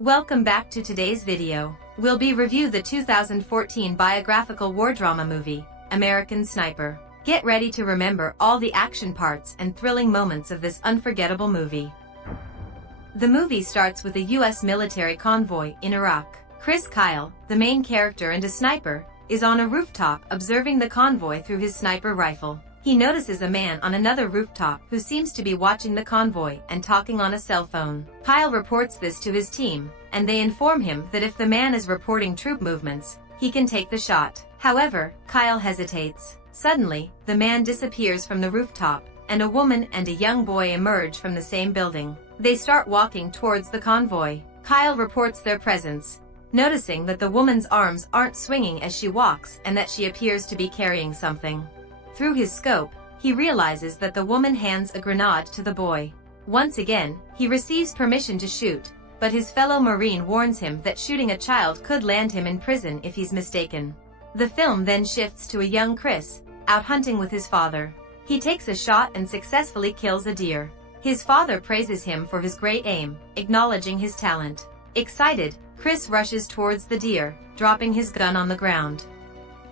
Welcome back to today's video. We'll be review the 2014 biographical war drama movie, American Sniper. Get ready to remember all the action parts and thrilling moments of this unforgettable movie. The movie starts with a U.S. military convoy in Iraq. Chris Kyle, the main character and a sniper, is on a rooftop observing the convoy through his sniper rifle. He notices a man on another rooftop who seems to be watching the convoy and talking on a cell phone. Kyle reports this to his team, and they inform him that if the man is reporting troop movements, he can take the shot. However, Kyle hesitates. Suddenly, the man disappears from the rooftop, and a woman and a young boy emerge from the same building. They start walking towards the convoy. Kyle reports their presence, noticing that the woman's arms aren't swinging as she walks and that she appears to be carrying something. Through his scope, he realizes that the woman hands a grenade to the boy. Once again, he receives permission to shoot, but his fellow Marine warns him that shooting a child could land him in prison if he's mistaken. The film then shifts to a young Chris, out hunting with his father. He takes a shot and successfully kills a deer. His father praises him for his great aim, acknowledging his talent. Excited, Chris rushes towards the deer, dropping his gun on the ground.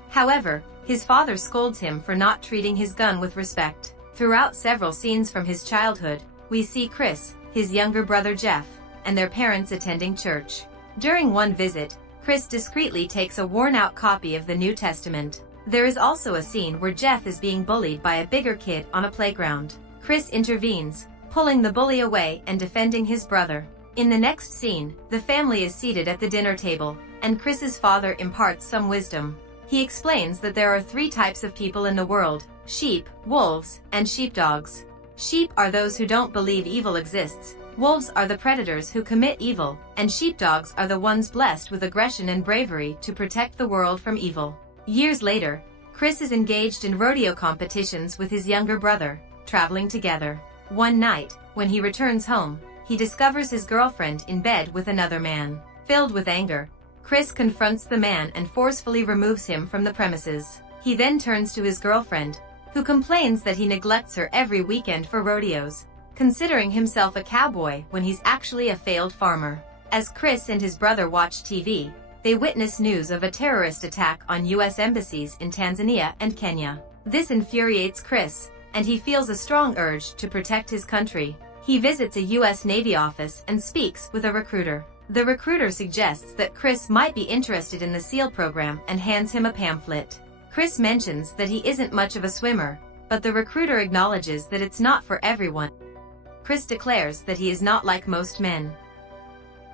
However, his father scolds him for not treating his gun with respect. Throughout several scenes from his childhood, we see Chris, his younger brother Jeff, and their parents attending church. During one visit, Chris discreetly takes a worn-out copy of the New Testament. There is also a scene where Jeff is being bullied by a bigger kid on a playground. Chris intervenes, pulling the bully away and defending his brother. In the next scene, the family is seated at the dinner table, and Chris's father imparts some wisdom. He explains that there are 3 types of people in the world: sheep, wolves, and sheepdogs. Sheep are those who don't believe evil exists, wolves are the predators who commit evil, and sheepdogs are the ones blessed with aggression and bravery to protect the world from evil. Years later, Chris is engaged in rodeo competitions with his younger brother, traveling together. One night, when he returns home, he discovers his girlfriend in bed with another man. Filled with anger, Chris confronts the man and forcefully removes him from the premises. He then turns to his girlfriend, who complains that he neglects her every weekend for rodeos, considering himself a cowboy when he's actually a failed farmer. As Chris and his brother watch TV, they witness news of a terrorist attack on U.S. embassies in Tanzania and Kenya. This infuriates Chris, and he feels a strong urge to protect his country. He visits a U.S. Navy office and speaks with a recruiter. The recruiter suggests that Chris might be interested in the SEAL program and hands him a pamphlet. Chris mentions that he isn't much of a swimmer, but the recruiter acknowledges that it's not for everyone. Chris declares that he is not like most men.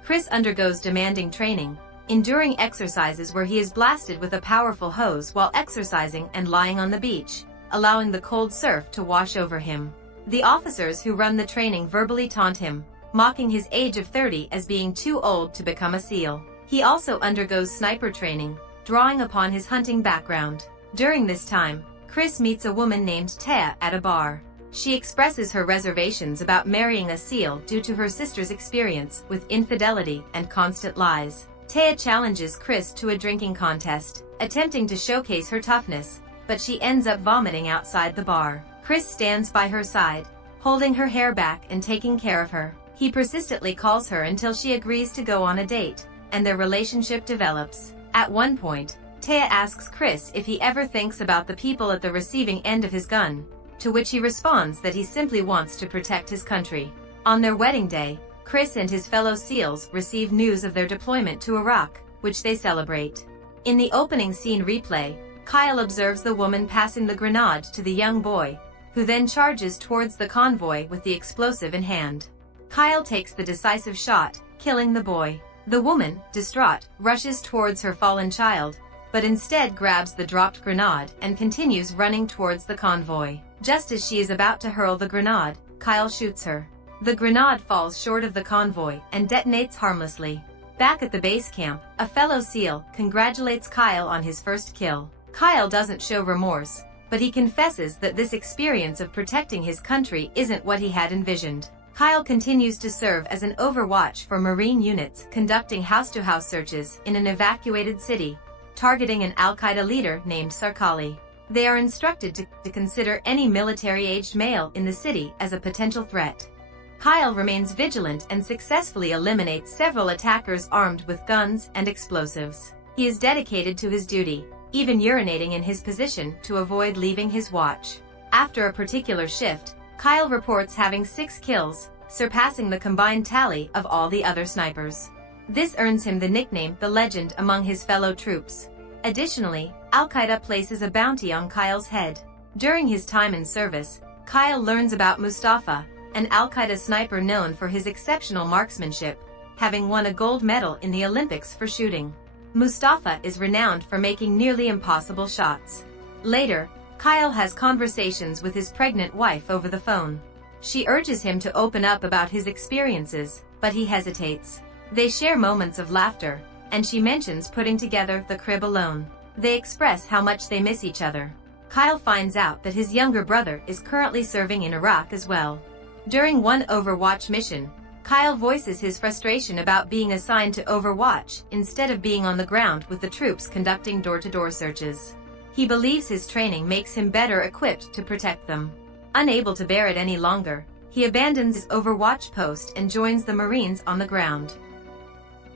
Chris undergoes demanding training, enduring exercises where he is blasted with a powerful hose while exercising and lying on the beach, allowing the cold surf to wash over him. The officers who run the training verbally taunt him, mocking his age of 30 as being too old to become a SEAL. He also undergoes sniper training, drawing upon his hunting background. During this time, Chris meets a woman named Taya at a bar. She expresses her reservations about marrying a SEAL due to her sister's experience with infidelity and constant lies. Taya challenges Chris to a drinking contest, attempting to showcase her toughness, but she ends up vomiting outside the bar. Chris stands by her side, holding her hair back and taking care of her. He persistently calls her until she agrees to go on a date, and their relationship develops. At one point, Taya asks Chris if he ever thinks about the people at the receiving end of his gun, to which he responds that he simply wants to protect his country. On their wedding day, Chris and his fellow SEALs receive news of their deployment to Iraq, which they celebrate. In the opening scene replay, Kyle observes the woman passing the grenade to the young boy, who then charges towards the convoy with the explosive in hand. Kyle takes the decisive shot, killing the boy. The woman, distraught, rushes towards her fallen child, but instead grabs the dropped grenade and continues running towards the convoy. Just as she is about to hurl the grenade, Kyle shoots her. The grenade falls short of the convoy and detonates harmlessly. Back at the base camp, a fellow SEAL congratulates Kyle on his first kill. Kyle doesn't show remorse, but he confesses that this experience of protecting his country isn't what he had envisioned. Kyle continues to serve as an overwatch for Marine units conducting house-to-house searches in an evacuated city, targeting an Al-Qaeda leader named Sarkali. They are instructed to consider any military-aged male in the city as a potential threat. Kyle remains vigilant and successfully eliminates several attackers armed with guns and explosives. He is dedicated to his duty, even urinating in his position to avoid leaving his watch. After a particular shift, Kyle reports having 6 kills, surpassing the combined tally of all the other snipers. This earns him the nickname The Legend among his fellow troops. Additionally, Al-Qaeda places a bounty on Kyle's head. During his time in service, Kyle learns about Mustafa, an Al-Qaeda sniper known for his exceptional marksmanship, having won a gold medal in the Olympics for shooting. Mustafa is renowned for making nearly impossible shots. Later, Kyle has conversations with his pregnant wife over the phone. She urges him to open up about his experiences, but he hesitates. They share moments of laughter, and she mentions putting together the crib alone. They express how much they miss each other. Kyle finds out that his younger brother is currently serving in Iraq as well. During one Overwatch mission, Kyle voices his frustration about being assigned to Overwatch instead of being on the ground with the troops conducting door-to-door searches. He believes his training makes him better equipped to protect them. Unable to bear it any longer, he abandons his Overwatch post and joins the Marines on the ground.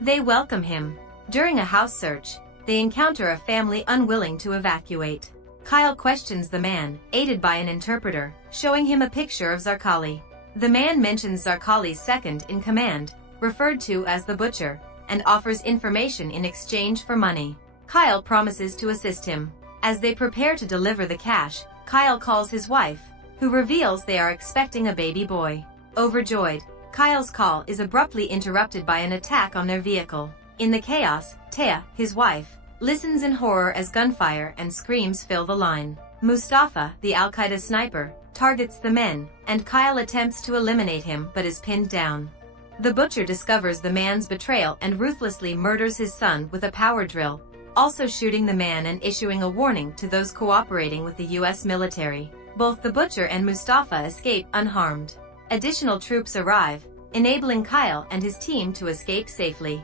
They welcome him. During a house search, they encounter a family unwilling to evacuate. Kyle questions the man, aided by an interpreter, showing him a picture of Zarqali. The man mentions Zarqali's second-in-command, referred to as the Butcher, and offers information in exchange for money. Kyle promises to assist him. As they prepare to deliver the cash, Kyle calls his wife, who reveals they are expecting a baby boy. Overjoyed, Kyle's call is abruptly interrupted by an attack on their vehicle. In the chaos, Taya, his wife, listens in horror as gunfire and screams fill the line. Mustafa, the Al-Qaeda sniper, targets the men, and Kyle attempts to eliminate him but is pinned down. The Butcher discovers the man's betrayal and ruthlessly murders his son with a power drill, also shooting the man and issuing a warning to those cooperating with the U.S. military. Both the Butcher and Mustafa escape unharmed. Additional troops arrive, enabling Kyle and his team to escape safely.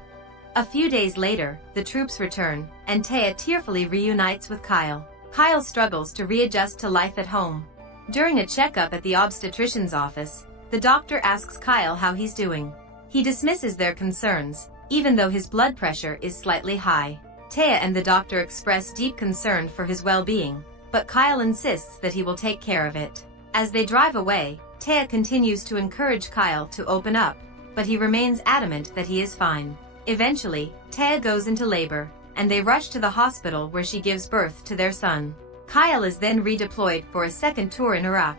A few days later, the troops return, and Taya tearfully reunites with Kyle. Kyle struggles to readjust to life at home. During a checkup at the obstetrician's office, the doctor asks Kyle how he's doing. He dismisses their concerns, even though his blood pressure is slightly high. Taya and the doctor express deep concern for his well-being, but Kyle insists that he will take care of it. As they drive away, Taya continues to encourage Kyle to open up, but he remains adamant that he is fine. Eventually, Taya goes into labor, and they rush to the hospital where she gives birth to their son. Kyle is then redeployed for a second tour in Iraq.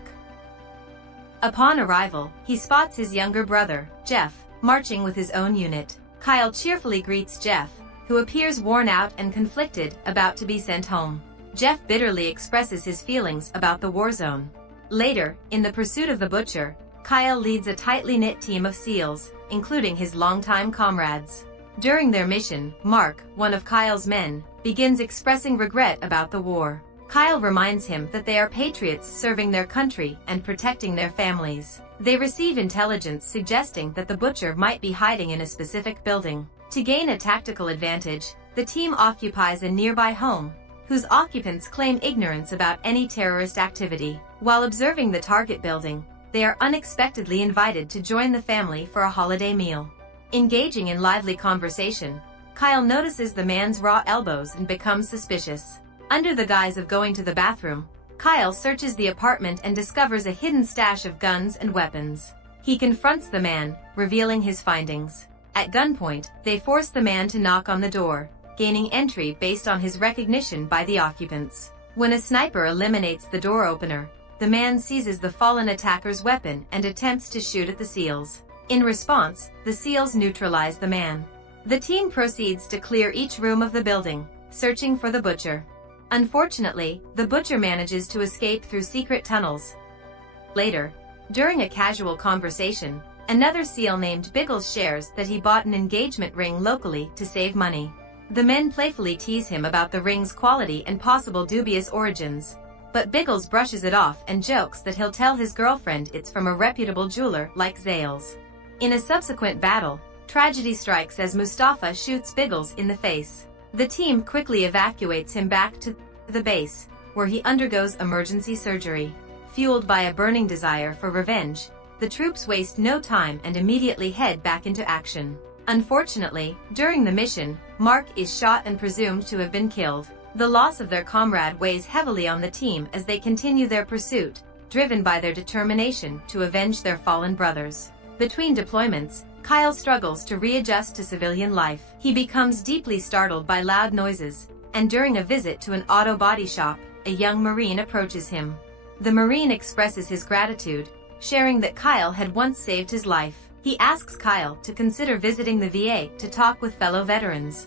Upon arrival, he spots his younger brother, Jeff, marching with his own unit. Kyle cheerfully greets Jeff, who appears worn out and conflicted, about to be sent home. Jeff bitterly expresses his feelings about the war zone. Later, in the pursuit of the Butcher, Kyle leads a tightly knit team of SEALs, including his longtime comrades. During their mission, Mark, one of Kyle's men, begins expressing regret about the war. Kyle reminds him that they are patriots serving their country and protecting their families. They receive intelligence suggesting that the Butcher might be hiding in a specific building. To gain a tactical advantage, the team occupies a nearby home, whose occupants claim ignorance about any terrorist activity. While observing the target building, they are unexpectedly invited to join the family for a holiday meal. Engaging in lively conversation, Kyle notices the man's raw elbows and becomes suspicious. Under the guise of going to the bathroom, Kyle searches the apartment and discovers a hidden stash of guns and weapons. He confronts the man, revealing his findings. At gunpoint, they force the man to knock on the door, gaining entry based on his recognition by the occupants. When a sniper eliminates the door opener, the man seizes the fallen attacker's weapon and attempts to shoot at the SEALs. In response, the SEALs neutralize the man. The team proceeds to clear each room of the building, searching for the Butcher. Unfortunately, the Butcher manages to escape through secret tunnels. Later, during a casual conversation, another SEAL named Biggles shares that he bought an engagement ring locally to save money. The men playfully tease him about the ring's quality and possible dubious origins, but Biggles brushes it off and jokes that he'll tell his girlfriend it's from a reputable jeweler like Zales. In a subsequent battle, tragedy strikes as Mustafa shoots Biggles in the face. The team quickly evacuates him back to the base, where he undergoes emergency surgery. Fueled by a burning desire for revenge, the troops waste no time and immediately head back into action. Unfortunately, during the mission, Mark is shot and presumed to have been killed. The loss of their comrade weighs heavily on the team as they continue their pursuit, driven by their determination to avenge their fallen brothers. Between deployments, Kyle struggles to readjust to civilian life. He becomes deeply startled by loud noises, and during a visit to an auto body shop, a young Marine approaches him. The Marine expresses his gratitude, sharing that Kyle had once saved his life. He asks Kyle to consider visiting the VA to talk with fellow veterans.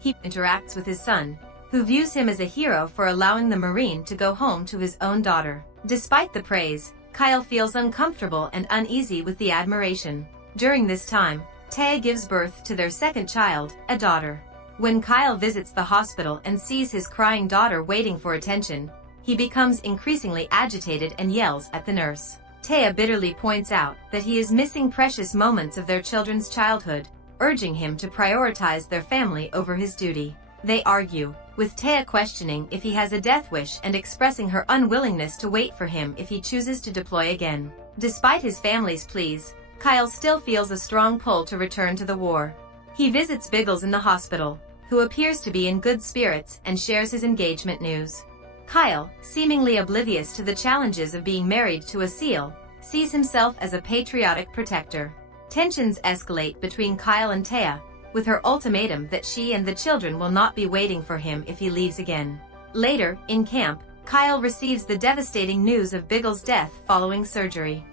He interacts with his son, who views him as a hero for allowing the Marine to go home to his own daughter. Despite the praise, Kyle feels uncomfortable and uneasy with the admiration. During this time, Taya gives birth to their second child, a daughter. When Kyle visits the hospital and sees his crying daughter waiting for attention, he becomes increasingly agitated and yells at the nurse. Taya bitterly points out that he is missing precious moments of their children's childhood, urging him to prioritize their family over his duty. They argue, with Taya questioning if he has a death wish and expressing her unwillingness to wait for him if he chooses to deploy again. Despite his family's pleas, Kyle still feels a strong pull to return to the war. He visits Biggles in the hospital, who appears to be in good spirits and shares his engagement news. Kyle, seemingly oblivious to the challenges of being married to a SEAL, sees himself as a patriotic protector. Tensions escalate between Kyle and Taya, with her ultimatum that she and the children will not be waiting for him if he leaves again. Later, in camp, Kyle receives the devastating news of Biggles' death following surgery.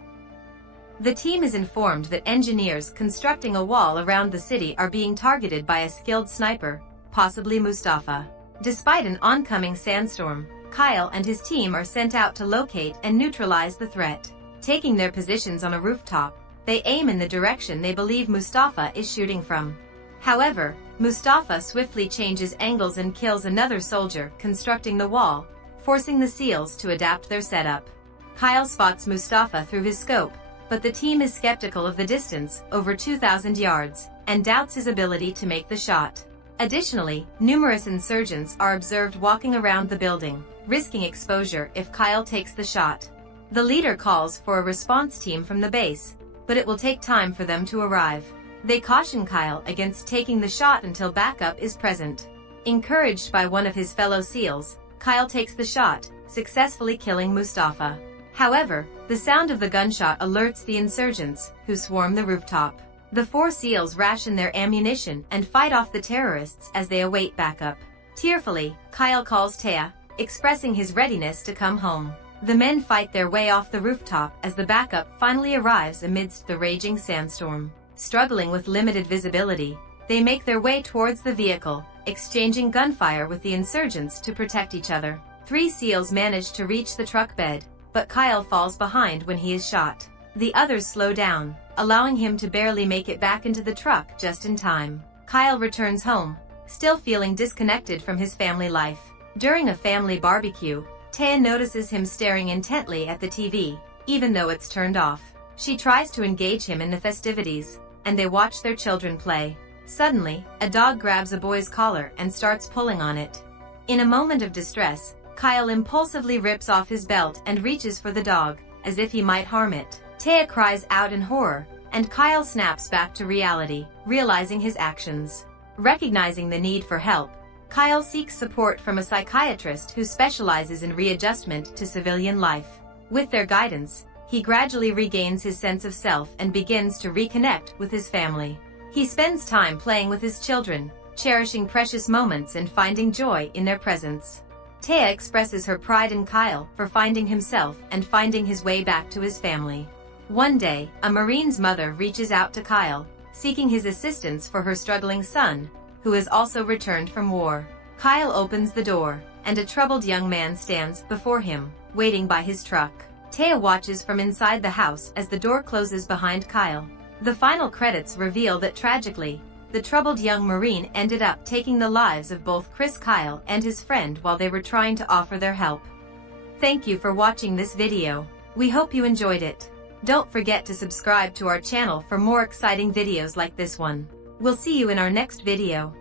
The team is informed that engineers constructing a wall around the city are being targeted by a skilled sniper, possibly Mustafa. Despite an oncoming sandstorm, Kyle and his team are sent out to locate and neutralize the threat. Taking their positions on a rooftop, they aim in the direction they believe Mustafa is shooting from. However, Mustafa swiftly changes angles and kills another soldier constructing the wall, forcing the SEALs to adapt their setup. Kyle spots Mustafa through his scope, but the team is skeptical of the distance, over 2,000 yards, and doubts his ability to make the shot. Additionally, numerous insurgents are observed walking around the building, risking exposure if Kyle takes the shot. The leader calls for a response team from the base, but it will take time for them to arrive. They caution Kyle against taking the shot until backup is present. Encouraged by one of his fellow SEALs, Kyle takes the shot, successfully killing Mustafa. However, the sound of the gunshot alerts the insurgents, who swarm the rooftop. The 4 SEALs ration their ammunition and fight off the terrorists as they await backup. Tearfully, Kyle calls Taya, expressing his readiness to come home. The men fight their way off the rooftop as the backup finally arrives amidst the raging sandstorm. Struggling with limited visibility, they make their way towards the vehicle, exchanging gunfire with the insurgents to protect each other. 3 SEALs manage to reach the truck bed, but Kyle falls behind when he is shot. The others slow down, allowing him to barely make it back into the truck just in time. Kyle returns home, still feeling disconnected from his family life. During a family barbecue, Taya notices him staring intently at the TV, even though it's turned off. She tries to engage him in the festivities, and they watch their children play. Suddenly, a dog grabs a boy's collar and starts pulling on it. In a moment of distress, Kyle impulsively rips off his belt and reaches for the dog, as if he might harm it. Taya cries out in horror, and Kyle snaps back to reality, realizing his actions. Recognizing the need for help, Kyle seeks support from a psychiatrist who specializes in readjustment to civilian life. With their guidance, he gradually regains his sense of self and begins to reconnect with his family. He spends time playing with his children, cherishing precious moments and finding joy in their presence. Taya expresses her pride in Kyle for finding himself and finding his way back to his family. One day, a Marine's mother reaches out to Kyle, seeking his assistance for her struggling son, who has also returned from war. Kyle opens the door, and a troubled young man stands before him, waiting by his truck. Taya watches from inside the house as the door closes behind Kyle. The final credits reveal that tragically, the troubled young Marine ended up taking the lives of both Kyle and his friend while they were trying to offer their help. Thank you for watching this video. We hope you enjoyed it. Don't forget to subscribe to our channel for more exciting videos like this one. We'll see you in our next video.